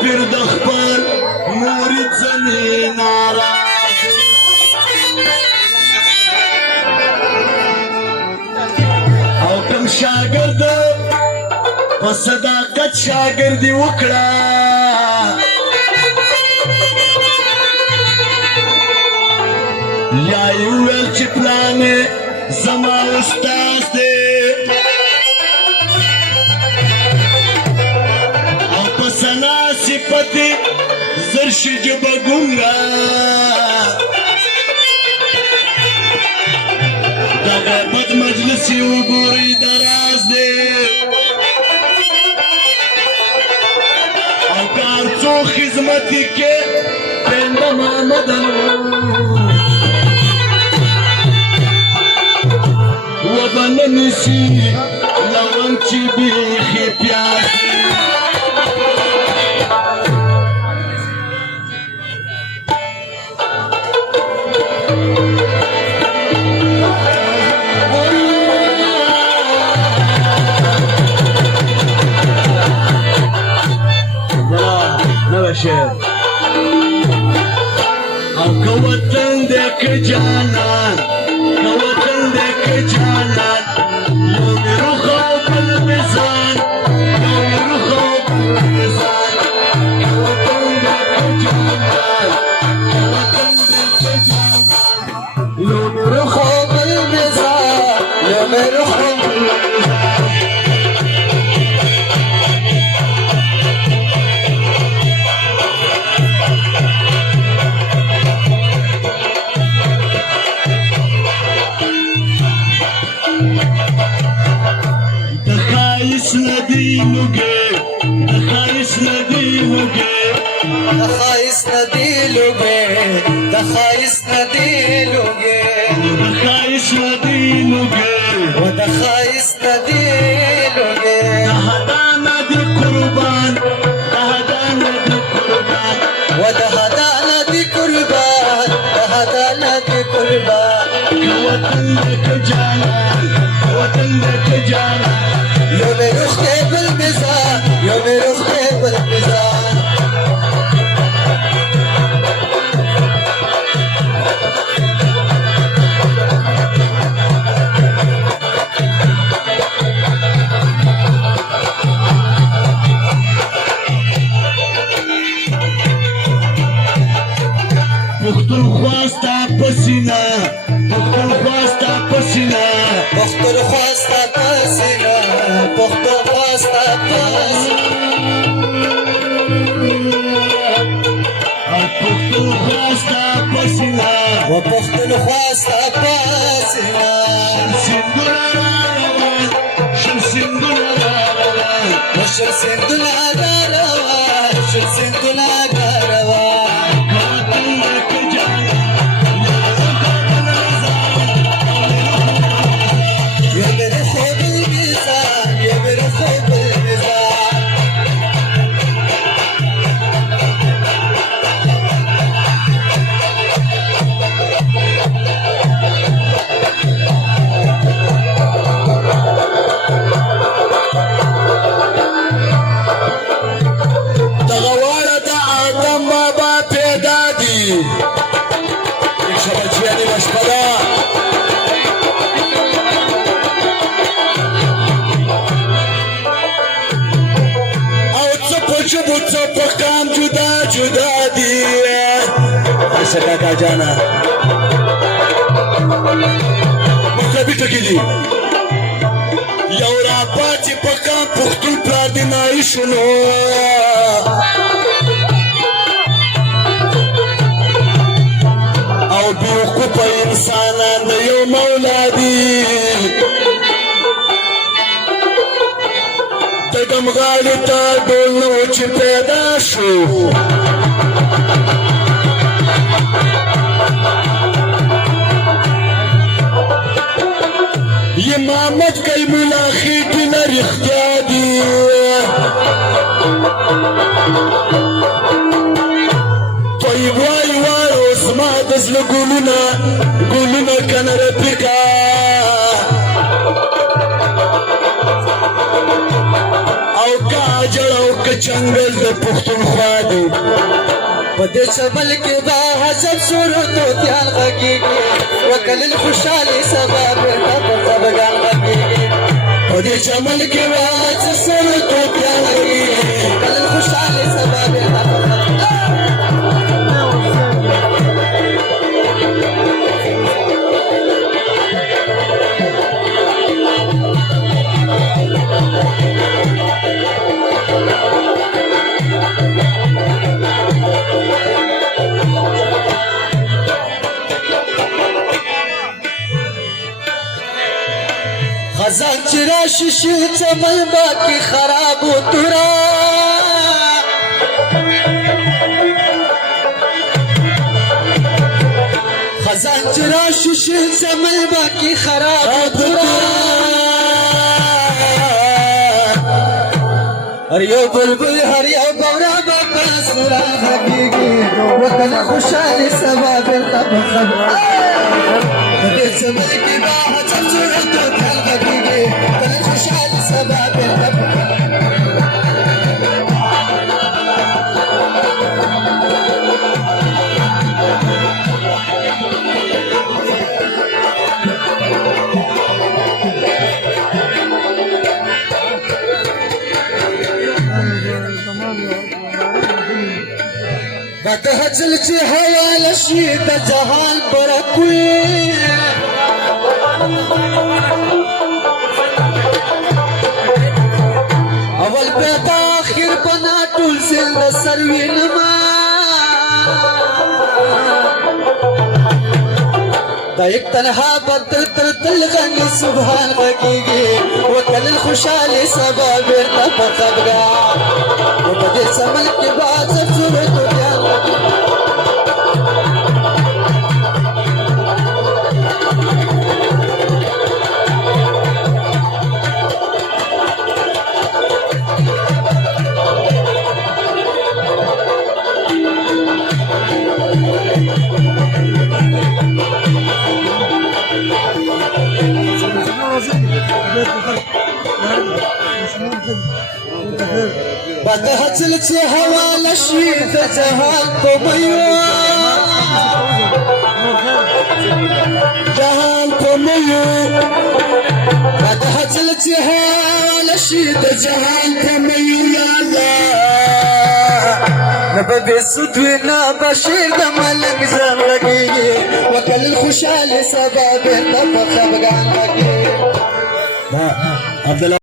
پیر د خپل مرید ځنې ناراض او کوم شاګرد په صداقت شاګردي وکړه یا یې وویل چې پلانې زما استاذ دی او په ثنا صفت یې زر شي ژبه ګونګه دغه بد مجلس یې وګورئ دراز دی او که هر څو خدمت یې کې پنده محمدن وبنه نیسي لونګ چې بیخي پیاز دی او که وطن دی که جانان که وطن دی که جانان یو مې روح او بل مې ځان یو مې روح او بل مې ځان که وطن دی که جانان که وطن دی که جانان یو مې روح او بل مې ځان یو مې روح او بل مې ځان ندی لوگے دخائس ندی لوگے دخائس ندی لوگے دخائس ندی لوگے دخائس ندی لوگے و دخائس ندی لوگے دہدا ندی قربان دہدا ندی قربان و دہدا ندی قربان دہدا ندی قربان وطن دک جانان وطن دک جانان یو مې روح دی بالميزان یو مې روح دی بالميزان پښتونخوا ستا په سینه پښتونخوا ستا په سینه پښتونخوا ستا په سینه پښتونخوا ستا په پښتونخوا ستا په سینه و پښتونخوا ستا په سینه سیندونه راروان شل سیندونه راروان شل سیندونه راروان شل سیندونه راروان Kaka jana مخابي ټکلي یو را پاتې په کام پښتون پلار دې نایي شنو او بیوقوفه انسانان د یو مولا دي د ډمغالي ته ډول نه و چې پیدا شو امامت کوي ملا خېټې نه رښتیا دي توی وای وای اوس ما د زړه ګلونه کنه رفیقا او که جړ او که جنگل د پښتونخوا دی په دې چمن کې با حسب صورتو تیان غږیږي وکلل خوشحالي سبا بیرته په خفګان غږیږي په دې چمن کې با حسب صورتو تیان غږیږي وکلل خوشحالي سبا بیرته په خفګان خزان چې راشي شي چمن باقي خراب و تورا خزان چې راشي شي چمن باقي خراب و تورا هر یو بلبل هر یو بورا بابا سورا غږیږي وکړه خوشحالي سبا بیرته په خفګان په دې چمن کې با حسب صورتو تیان غږیږي وکړه خوشحالي سبا بیرته په بد هڅل چې حواله شي د جهان پر کوي اول به د اخر بنا ټول زل د سروي نما دا یک تنها بدر تر تل غني سبحان غږیږي وکړل خوشحالي سبا بیرته په خفګان و په دې چمن کې با حسب صورتو تیان بد هڅل چې حواله شي د جهان په میو جهان په میو بد هڅل چې حواله شي د جهان په میو یا الله نه به بېسود وي نه به شعر د ملنګ ځان غږیږي وکړل خوشحالي سبا بیرته په خفګان غږیږي